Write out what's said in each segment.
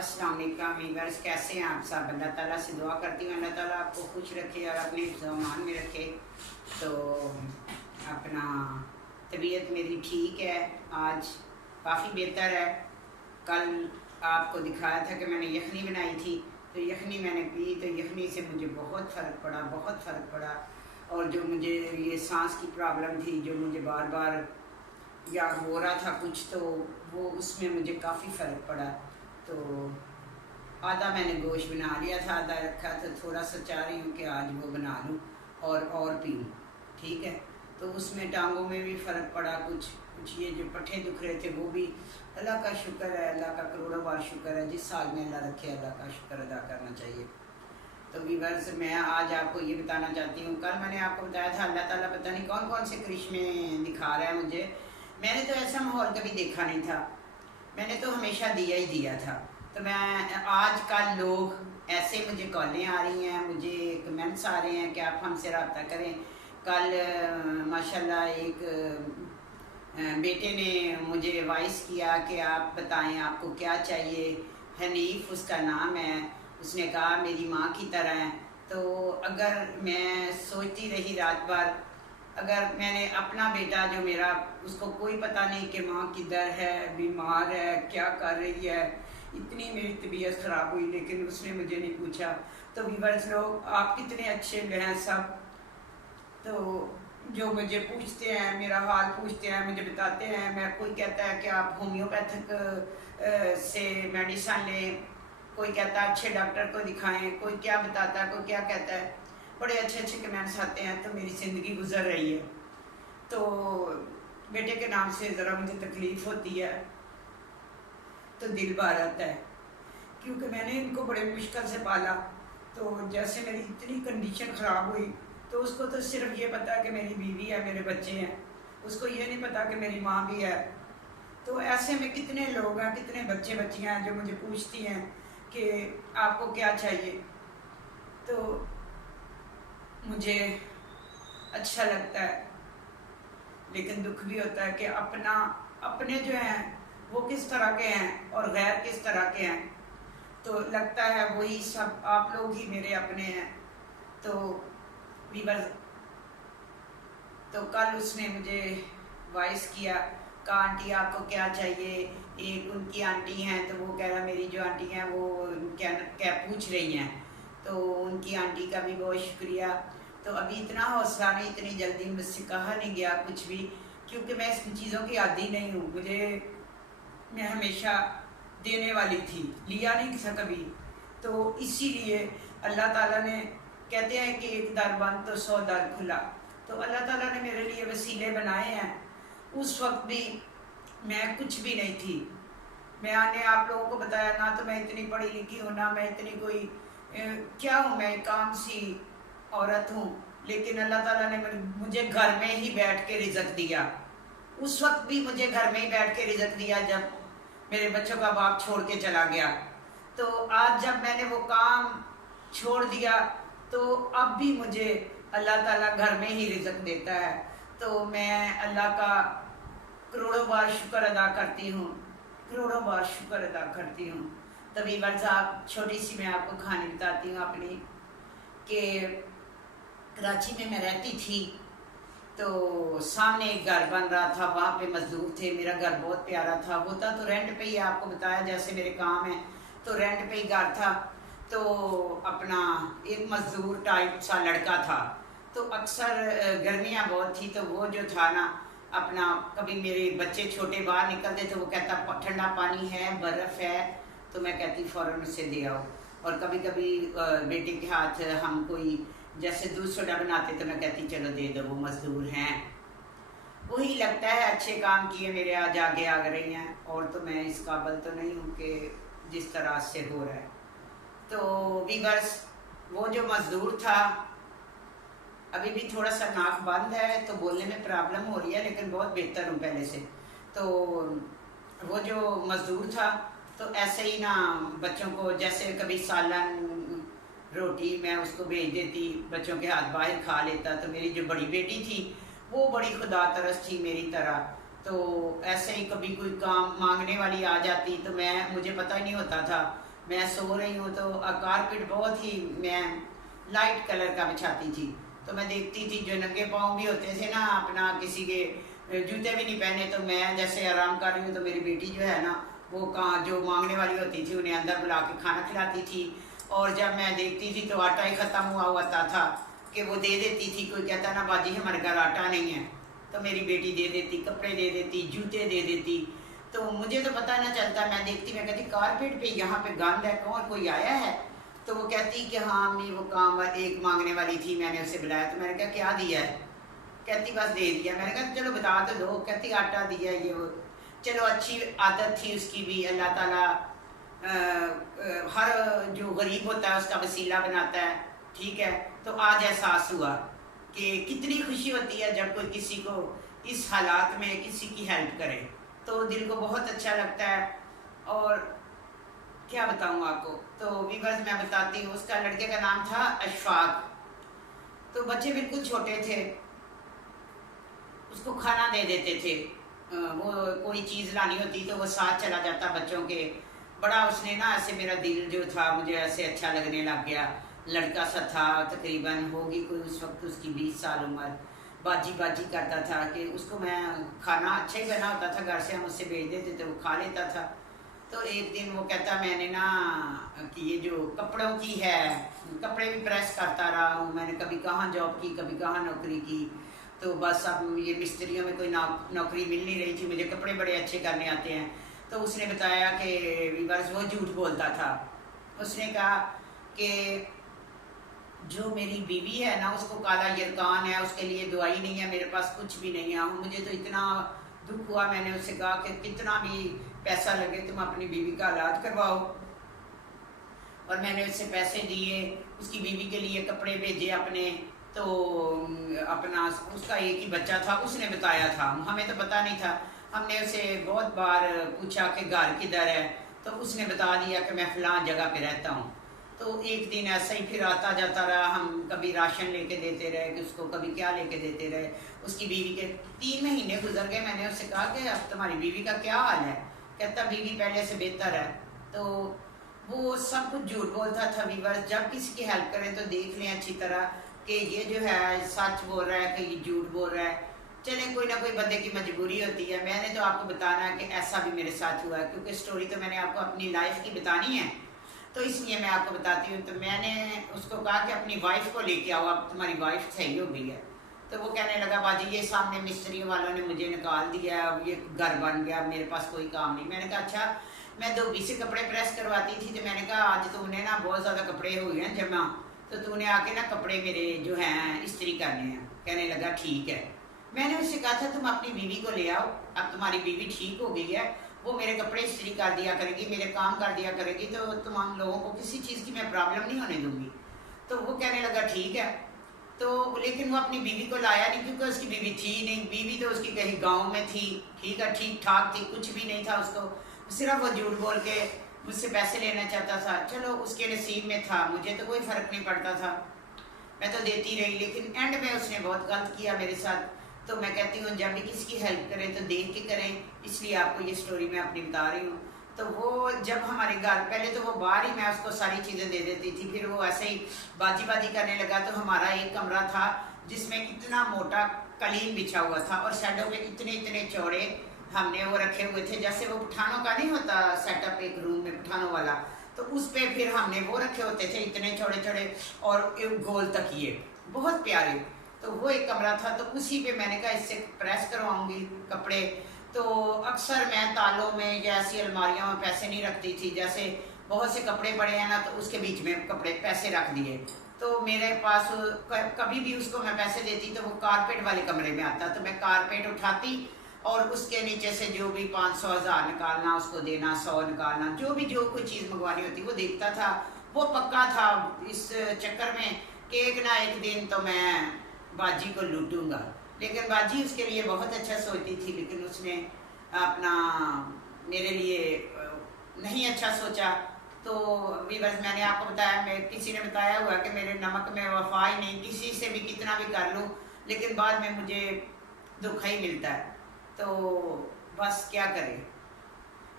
अस्सलाम वालेकुम वीवर्स, कैसे हैं आप सब। अल्लाह ताला से दुआ करती हूँ अल्लाह ताला आपको खुश रखे और अपने ज़मान में रखे। तो अपना तबीयत मेरी ठीक है, आज काफ़ी बेहतर है। कल आपको दिखाया था कि मैंने यखनी बनाई थी, तो यखनी मैंने पी तो यखनी से मुझे बहुत फ़र्क पड़ा, बहुत फ़र्क पड़ा। और जो मुझे ये सांस की प्रॉब्लम थी, जो मुझे बार बार या हो रहा था कुछ, तो वो उसमें मुझे काफ़ी फ़र्क पड़ा। तो आधा मैंने गोश्त बना लिया था, आधा रखा, तो थोड़ा सा चाह रही हूँ कि आज वो बना लूँ और पीऊँ। ठीक है, तो उसमें टांगों में भी फ़र्क पड़ा, कुछ कुछ ये जो पट्ठे दुख रहे थे वो भी। अल्लाह का शुक्र है, अल्लाह का करोड़ों बार शुक्र है। जिस साल में अल्लाह रखे अल्लाह का शुक्र अदा करना चाहिए। तो वीवर्स, मैं आज आपको ये बताना चाहती हूँ, कल मैंने आपको बताया था अल्लाह ताला पता नहीं कौन कौन से करिश्मे दिखा रहा है मुझे। मैंने तो ऐसा माहौल कभी देखा नहीं था, मैंने तो हमेशा दिया ही दिया था। तो मैं आज कल लोग ऐसे मुझे कॉलें आ रही हैं, मुझे कमेंट्स आ रहे हैं कि आप हमसे रब्ता करें। कल माशाल्लाह एक बेटे ने मुझे वॉइस किया कि आप बताएं आपको क्या चाहिए। हनीफ उसका नाम है, उसने कहा मेरी माँ की तरह है। तो अगर मैं सोचती रही रात भर, अगर मैंने अपना बेटा जो मेरा, उसको कोई पता नहीं कि माँ किधर है, बीमार है, क्या कर रही है, इतनी मेरी तबीयत ख़राब हुई, लेकिन उसने मुझे नहीं पूछा। तो व्यूअर्स लोग, आप कितने अच्छे हैं सब। तो जो मुझे पूछते हैं, मेरा हाल पूछते हैं, मुझे बताते हैं। मैं कोई कहता है कि आप होम्योपैथिक से मेडिसन लें, कोई कहता है अच्छे डॉक्टर को दिखाएं, कोई क्या बताता है, कोई क्या कहता है। बड़े अच्छे अच्छे कमेंट्स आते हैं। तो मेरी ज़िंदगी गुजर रही है। तो बेटे के नाम से ज़रा मुझे तकलीफ़ होती है, तो दिल भर आता है, क्योंकि मैंने इनको बड़े मुश्किल से पाला। तो जैसे मेरी इतनी कंडीशन ख़राब हुई, तो उसको तो सिर्फ ये पता है कि मेरी बीवी है, मेरे बच्चे हैं, उसको ये नहीं पता कि मेरी माँ भी है। तो ऐसे में कितने लोग हैं, कितने बच्चे बच्चियाँ हैं जो मुझे पूछती हैं कि आपको क्या चाहिए। तो मुझे अच्छा लगता है, लेकिन दुख भी होता है कि अपने जो हैं वो किस तरह के हैं और गैर किस तरह के हैं। तो लगता है वही सब आप लोग ही मेरे अपने हैं। तो वीवर, तो कल उसने मुझे वॉइस किया, कहा आंटी आपको क्या चाहिए। एक उनकी आंटी हैं, तो वो कह रहा मेरी जो आंटी हैं वो क्या क्या पूछ रही हैं। तो उनकी आंटी का भी बहुत शुक्रिया। तो अभी इतना हौसला नहीं, इतनी जल्दी मुझसे कहा नहीं गया कुछ भी, क्योंकि मैं इन चीज़ों की आदी नहीं हूँ। मैं हमेशा देने वाली थी, लिया नहीं था कभी। तो इसीलिए अल्लाह ताला ने, कहते हैं कि एक दर बंद तो 100 दर खुला। तो अल्लाह ताला ने मेरे लिए वसीले बनाए हैं। उस वक्त भी मैं कुछ भी नहीं थी। मैंने आप लोगों को बताया ना, तो मैं इतनी पढ़ी लिखी हूँ ना, मैं इतनी कोई क्या हूँ, मैं काम सी औरत हूँ। लेकिन अल्लाह ताला ने मुझे घर में ही बैठ के रिज़्क दिया। उस वक्त भी मुझे घर में ही बैठ के रिज़्क दिया जब मेरे बच्चों का बाप छोड़ के चला गया। तो आज जब मैंने वो काम छोड़ दिया, तो अब भी मुझे अल्लाह ताला घर में ही रिज़्क देता है। तो मैं अल्लाह का करोड़ों बार शुक्र अदा करती हूँ, करोड़ों बार शुक्र अदा करती हूँ। तभी वर्षा छोटी सी मैं आपको कहानी बताती हूँ अपनी, कि कराची में मैं रहती थी। तो सामने एक घर बन रहा था, वहाँ पे मजदूर थे। मेरा घर बहुत प्यारा था, होता तो रेंट पे ही, आपको बताया जैसे मेरे काम है, तो रेंट पे ही घर था। तो अपना एक मजदूर टाइप सा लड़का था। तो अक्सर गर्मियाँ बहुत थी, तो वो जो था ना, अपना कभी मेरे बच्चे छोटे बाहर निकलते तो वो कहता ठंडा पानी है, बर्फ़ है, तो मैं कहती फ़ौरन उससे दे आओ। और कभी कभी बेटे के हाथ हम कोई जैसे दूध सोडा बनाते, तो मैं कहती चलो दे दो, वो मजदूर हैं, वही लगता है अच्छे काम किए मेरे आज आगे आ रही हैं। और तो मैं इस काबिल तो नहीं हूँ कि जिस तरह से हो रहा है। तो वीवर्स, वो जो मजदूर था, अभी भी थोड़ा सा नाक बंद है तो बोलने में प्रॉब्लम हो रही है, लेकिन बहुत बेहतर हूँ पहले से। तो वो जो मजदूर था, तो ऐसे ही ना बच्चों को, जैसे कभी सालन रोटी मैं उसको भेज देती, बच्चों के हाथ बाहर खा लेता। तो मेरी जो बड़ी बेटी थी वो बड़ी खुदा तरस थी मेरी तरह। तो ऐसे ही कभी कोई काम मांगने वाली आ जाती, तो मुझे पता ही नहीं होता था मैं सो रही हूँ तो कारपेट बहुत ही मैं लाइट कलर का बिछाती थी। तो मैं देखती थी जो नंगे पाँव भी होते थे ना, अपना किसी के जूते भी नहीं पहने, तो मैं जैसे आराम कर रही हूँ तो मेरी बेटी जो है ना, वो कहाँ जो मांगने वाली होती थी उन्हें अंदर बुला के खाना खिलाती थी। और जब मैं देखती थी तो आटा ही ख़त्म हुआ होता था कि वो दे देती थी। कोई कहता ना बाजी हमारे घर आटा नहीं है, तो मेरी बेटी दे देती, कपड़े दे देती, जूते दे देती। तो मुझे तो पता ना चलता, मैं देखती, मैं कहती कारपेट पे यहाँ पे गंद है, कौन कोई आया है? तो वो कहती कि हाँ अम्मी वो काम एक मांगने वाली थी, मैंने उसे बुलाया। तो मैंने कहा क्या दिया है? कहती बस दे दिया। मैंने कहा चलो बता तो दो। कहती आटा दिया, ये वो। चलो अच्छी आदत थी उसकी भी। अल्लाह ताला हर जो गरीब होता है उसका वसीला बनाता है, ठीक है। तो आज एहसास हुआ कि कितनी खुशी होती है जब कोई किसी को इस हालात में किसी की हेल्प करे, तो दिल को बहुत अच्छा लगता है। और क्या बताऊँ आपको, तो वीवर्स मैं बताती हूँ। उसका लड़के का नाम था अशफाक। तो बच्चे बिल्कुल छोटे थे, उसको खाना दे देते थे। वो कोई चीज़ लानी होती तो वो साथ चला जाता बच्चों के। बड़ा उसने ना ऐसे मेरा दिल जो था मुझे ऐसे अच्छा लगने लग गया। लड़का सा था, तकरीबन होगी कोई उस वक्त उसकी 20 साल उम्र। बाजी बाजी करता था कि उसको मैं खाना अच्छा ही बना होता था, घर से हम उससे भेज देते थे, वो खा लेता था। तो एक दिन वो कहता मैंने ना कि ये जो कपड़ों की है, कपड़े भी प्रेस करता रहा हूँ मैंने, कभी कहाँ जॉब की कभी कहाँ नौकरी की। तो बस अब ये मिस्त्रियों में कोई नौकरी मिल नहीं रही थी, मुझे कपड़े बड़े अच्छे करने आते हैं। तो उसने बताया कि बस वो झूठ बोलता था। उसने कहा कि जो मेरी बीवी है ना उसको काला यरकान है, उसके लिए दवाई नहीं है, मेरे पास कुछ भी नहीं है। मुझे तो इतना दुख हुआ, मैंने उससे कहा कि कितना भी पैसा लगे तुम अपनी बीवी का इलाज करवाओ। और मैंने उससे पैसे दिए, उसकी बीवी के लिए कपड़े भेजे अपने। तो अपना उसका एक ही बच्चा था, उसने बताया था, हमें तो पता नहीं था। हमने उसे बहुत बार पूछा कि घर किधर है, तो उसने बता दिया कि मैं फ़लाँ जगह पे रहता हूँ। तो एक दिन ऐसा ही फिर आता जाता रहा, हम कभी राशन लेके देते रहे कि उसको, कभी क्या लेके देते रहे। उसकी बीवी के 3 महीने गुजर गए। मैंने उससे कहा कि अब तुम्हारी बीवी का क्या हाल है? कहता बीवी पहले से बेहतर है। तो वो सब कुछ झूठ बोलता था। वीवर जब किसी की हेल्प करें तो देख लें अच्छी तरह कि ये जो है सच बोल रहा है कि ये झूठ बोल रहा है। चले कोई ना कोई बंदे की मजबूरी होती है। मैंने तो आपको बताना है कि ऐसा भी मेरे साथ हुआ है, क्योंकि स्टोरी तो मैंने आपको अपनी लाइफ की बतानी है, तो इसलिए मैं आपको बताती हूँ। तो मैंने उसको कहा कि अपनी वाइफ को लेके आओ, अब तुम्हारी वाइफ सही हो गई है। तो वो कहने लगा बाजी ये सामने मिस्त्री वालों ने मुझे निकाल दिया, अब ये घर बन गया, मेरे पास कोई काम नहीं। मैंने कहा अच्छा, मैं 2 से कपड़े प्रेस करवाती थी, तो मैंने कहा आज तुमने ना बहुत ज़्यादा कपड़े हो गए हैं जमा, तो तूने आके ना कपड़े मेरे जो हैं इस्त्री करने हैं। कहने लगा ठीक है। मैंने उससे कहा था तुम अपनी बीवी को ले आओ, अब तुम्हारी बीवी ठीक हो गई है, वो मेरे कपड़े इस्त्री कर दिया करेगी, मेरे काम कर दिया करेगी, तो तुम हम लोगों को किसी चीज़ की मैं प्रॉब्लम नहीं होने दूंगी। तो वो कहने लगा ठीक है। तो लेकिन वो अपनी बीवी को लाया नहीं, क्योंकि उसकी बीवी थी नहीं। बीवी तो उसकी कहीं गांव में थी, ठीक है, ठीक ठाक थी, कुछ भी नहीं था उसको, सिर्फ वो झूठ बोल के मुझसे पैसे लेना चाहता था। चलो उसके नसीब में था, मुझे तो कोई फ़र्क नहीं पड़ता था, मैं तो देती रही। लेकिन एंड में उसने बहुत गलत किया मेरे साथ। तो मैं कहती हूँ जब भी किसी की हेल्प करें तो देख के करें, इसलिए आपको ये स्टोरी मैं अपनी बता रही हूँ। तो वो जब हमारे घर, पहले तो वो बाहर ही मैं उसको सारी चीज़ें दे देती थी, फिर वो ऐसे ही बाजी बाजी करने लगा। तो हमारा एक कमरा था जिसमें इतना मोटा कलीन बिछा हुआ था और साइडों पे इतने इतने चौड़े हमने वो रखे हुए थे, जैसे वो पठानों का नहीं होता सेटअप एक रूम में पठानों वाला, तो उस पर फिर हमने वो रखे होते थे इतने चौड़े चौड़े, और एक गोल तकिए बहुत प्यारे। तो वो एक कमरा था, तो उसी पे मैंने कहा इससे प्रेस करवाऊंगी कपड़े। तो अक्सर मैं तालों में या ऐसी अलमारियों में पैसे नहीं रखती थी, जैसे बहुत से कपड़े पड़े हैं ना, तो उसके बीच में कपड़े पैसे रख दिए। तो मेरे पास कभी भी उसको मैं पैसे देती तो वो कारपेट वाले कमरे में आता, तो मैं कारपेट उठाती और उसके नीचे से जो भी 500 1000 निकालना उसको देना, 100 निकालना, जो भी जो कोई चीज़ मंगवानी होती वो देखता था। वो पक्का था इस चक्कर में कि एक ना एक दिन तो मैं बाजी को लूटूंगा। लेकिन बाजी उसके लिए बहुत अच्छा सोचती थी, लेकिन उसने अपना मेरे लिए नहीं अच्छा सोचा। तो भी बस मैंने आपको बताया, मैं किसी ने बताया हुआ कि मेरे नमक में वफा ही नहीं, किसी से भी कितना भी कर लूँ लेकिन बाद में मुझे दुख ही मिलता है। तो बस क्या करें,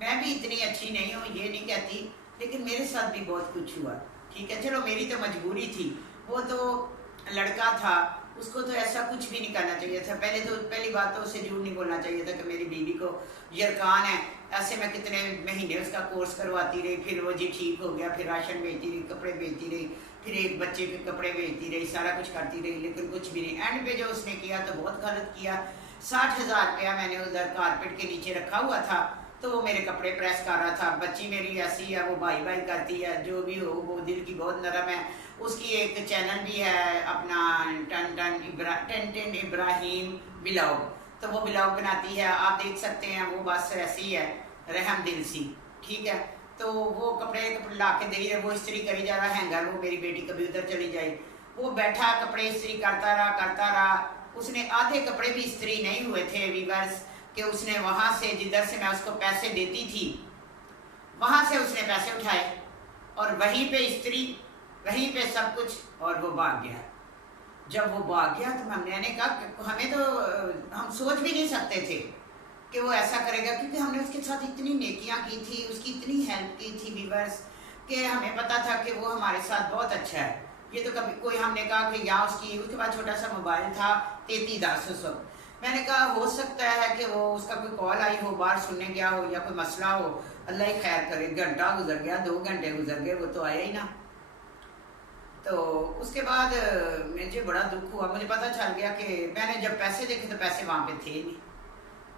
मैं भी इतनी अच्छी नहीं हूँ ये नहीं कहती, लेकिन मेरे साथ भी बहुत कुछ हुआ। ठीक है, चलो मेरी तो मजबूरी थी, वो तो लड़का था, उसको तो ऐसा कुछ भी नहीं करना चाहिए था। पहली बात तो उसे झूठ नहीं बोलना चाहिए था कि मेरी बीवी को यरकान है। ऐसे मैं कितने महीने उसका कोर्स करवाती रही, फिर वो जी ठीक हो गया, फिर राशन भेजती रही, कपड़े भेजती रही, फिर एक बच्चे के कपड़े भेजती रही, सारा कुछ करती रही, लेकिन कुछ भी नहीं। एंड पे जो उसने किया तो बहुत गलत किया। 60,000 रुपया मैंने उधर कारपेट के नीचे रखा हुआ था, तो वो मेरे कपड़े प्रेस कर रहा था। बच्ची मेरी ऐसी है, वो भाई भाई करती है, जो भी हो, वो दिल की बहुत नरम है। उसकी एक चैनल भी है अपना, टन इब्राहिम ब्लॉग, तो वो ब्लॉग बनाती है, आप देख सकते हैं। वो बस ऐसी है, रहम दिल सी। ठीक है, तो वो कपड़े ला के दे रहे, वो इस्त्री करी जा रहा हैंगर, वो मेरी बेटी कभी उधर चली जाए, वो बैठा कपड़े इस्त्री करता रहा। उसने आधे कपड़े भी इस्त्री नहीं हुए थे वीवर्स, कि उसने वहाँ से, जिधर से मैं उसको पैसे देती थी, वहाँ से उसने पैसे उठाए और वहीं पे इस्त्री, वहीं पे सब कुछ, और वो भाग गया। जब वो भाग गया तो मैंने कहा, हमें तो, हम सोच भी नहीं सकते थे कि वो ऐसा करेगा, क्योंकि हमने उसके साथ इतनी नेकियां की थी, उसकी इतनी हेल्प की थी वीवर्स, कि हमें पता था कि वो हमारे साथ बहुत अच्छा है। ये तो कभी कोई, हमने कहा कि यहाँ उसके पास छोटा सा मोबाइल था 3310 उस। मैंने कहा हो सकता है कि वो, उसका कोई कॉल आई हो, बाहर सुनने गया हो, या कोई मसला हो, अल्लाह ही खैर करे। घंटा गुजर गया, 2 घंटे गुजर गए, वो तो आया ही ना। तो उसके बाद मुझे बड़ा दुख हुआ। मुझे पता चल गया कि मैंने जब पैसे देखे तो पैसे वहाँ पे थे नहीं।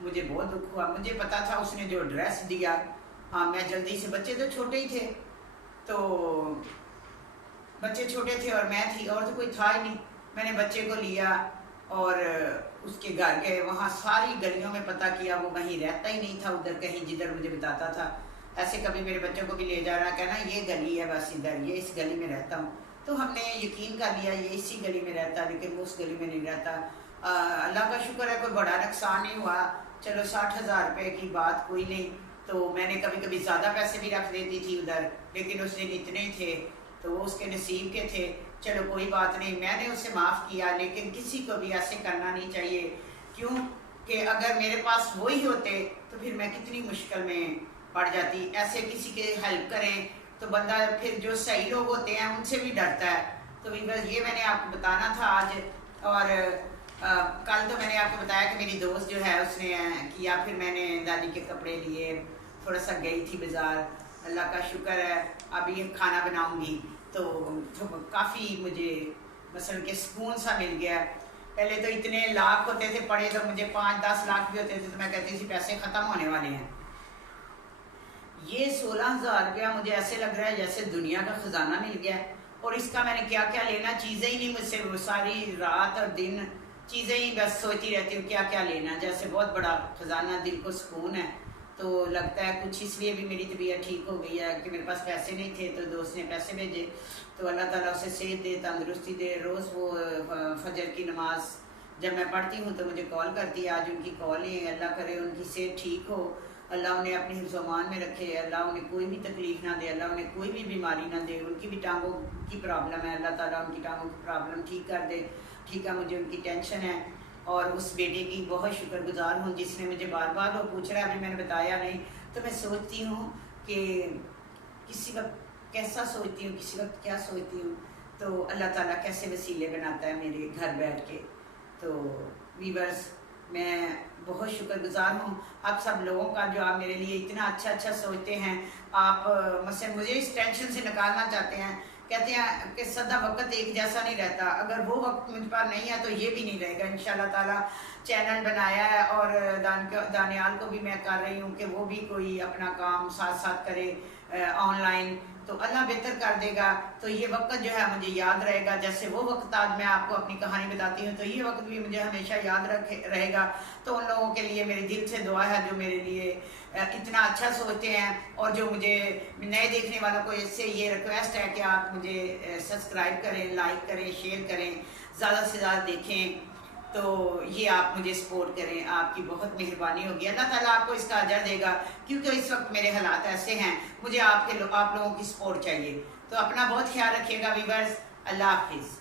मुझे बहुत दुख हुआ। मुझे पता था उसने जो ड्रेस दिया, हाँ मैं जल्दी से, बच्चे तो छोटे ही थे, तो बच्चे छोटे थे और मैं थी, और तो कोई था ही नहीं। मैंने बच्चे को लिया और उसके घर गए, वहाँ सारी गलियों में पता किया, वो वहीं रहता ही नहीं था, उधर कहीं जिधर मुझे बताता था। ऐसे कभी मेरे बच्चों को भी ले जा रहा, कहना ये गली है बस इधर, ये इस गली में रहता हूँ। तो हमने यकीन कर लिया ये इसी गली में रहता, लेकिन वो उस गली में नहीं रहता। अल्लाह का शुक्र है कोई बड़ा नुकसान नहीं हुआ। चलो 60,000 रुपये की बात कोई नहीं। तो मैंने कभी कभी ज़्यादा पैसे भी रख देती थी उधर, लेकिन उस दिन इतने ही थे, तो वो उसके नसीब के थे। चलो कोई बात नहीं, मैंने उसे माफ़ किया, लेकिन किसी को भी ऐसे करना नहीं चाहिए। क्यों कि अगर मेरे पास वही होते तो फिर मैं कितनी मुश्किल में पड़ जाती। ऐसे किसी के हेल्प करें तो बंदा फिर, जो सही लोग होते हैं उनसे भी डरता है। तो बस ये मैंने आपको बताना था आज। और कल तो मैंने आपको बताया कि मेरी दोस्त जो है उसने किया, फिर मैंने दादी के कपड़े लिए, थोड़ा सा गई थी बाज़ार। अल्लाह का शुक्र है अभी खाना बनाऊंगी तो काफ़ी मुझे मसलन के सुकून सा मिल गया। पहले तो इतने लाख होते थे पड़े, तो मुझे 5-10 लाख भी होते थे तो मैं कहती थी पैसे ख़त्म होने वाले हैं। ये 16,000 रुपया मुझे ऐसे लग रहा है जैसे दुनिया का ख़जाना मिल गया। और इसका मैंने क्या क्या लेना, चीज़ें ही नहीं मुझसे, वो सारी रात और दिन चीज़ें ही बस सोचती रहती हूँ क्या क्या लेना, जैसे बहुत बड़ा ख़जाना, दिल को सुकून है। तो लगता है कुछ इसलिए भी मेरी तबीयत ठीक हो गई है कि मेरे पास पैसे नहीं थे, तो दोस्त ने पैसे भेजे। तो अल्लाह ताला उसे सेहत दे, तंदुरुस्ती दे। रोज़ वो फजर की नमाज जब मैं पढ़ती हूँ तो मुझे कॉल करती है, आज उनकी कॉल ही है। अल्लाह करे उनकी सेहत ठीक हो, अल्लाह उन्हें अपने हिफ्ज़-ओ-अमान में रखे, अल्लाह उन्हें कोई भी तकलीफ़ ना दे, अल्लाह उन्हें कोई भी बीमारी ना दे। उनकी भी टांगों की प्रॉब्लम है, अल्लाह ताला उनकी टांगों की प्रॉब्लम ठीक कर दे। ठीक है, मुझे उनकी टेंशन है और उस बेटे की बहुत शुक्रगुजार हूँ जिसने मुझे बार बार वो पूछ रहा है, अभी मैंने बताया नहीं। तो मैं सोचती हूँ कि किसी वक्त कैसा सोचती हूँ, किसी वक्त क्या सोचती हूँ, तो अल्लाह ताला कैसे वसीले बनाता है मेरे घर बैठ के। तो वीवर्स, मैं बहुत शुक्रगुजार हूँ आप सब लोगों का, जो आप मेरे लिए इतना अच्छा अच्छा सोचते हैं। आप मुझसे, मुझे इस टेंशन से निकालना चाहते हैं। कहते हैं कि सदा वक्त एक जैसा नहीं रहता, अगर वो वक्त मुझ पर नहीं है तो ये भी नहीं रहेगा इंशाल्लाह ताला। चैनल बनाया है और दानियाल को भी मैं कर रही हूँ कि वो भी कोई अपना काम साथ साथ करे ऑनलाइन, तो अल्लाह बेहतर कर देगा। तो ये वक्त जो है मुझे याद रहेगा, जैसे वो वक्त आज मैं आपको अपनी कहानी बताती हूँ तो ये वक्त भी मुझे हमेशा याद रहेगा। तो उन लोगों के लिए मेरे दिल से दुआ है जो मेरे लिए इतना अच्छा सोचते हैं, और जो मुझे नए देखने वालों को इससे ये रिक्वेस्ट है कि आप मुझे सब्सक्राइब करें, लाइक करें, शेयर करें, ज़्यादा से ज़्यादा देखें। तो ये आप मुझे सपोर्ट करें, आपकी बहुत मेहरबानी होगी। अल्लाह ताला आपको इसका अजर देगा, क्योंकि इस वक्त मेरे हालात ऐसे हैं, मुझे आप लोगों की सपोर्ट चाहिए। तो अपना बहुत ख्याल रखिएगा वीवर्स। अल्लाह हाफिज़।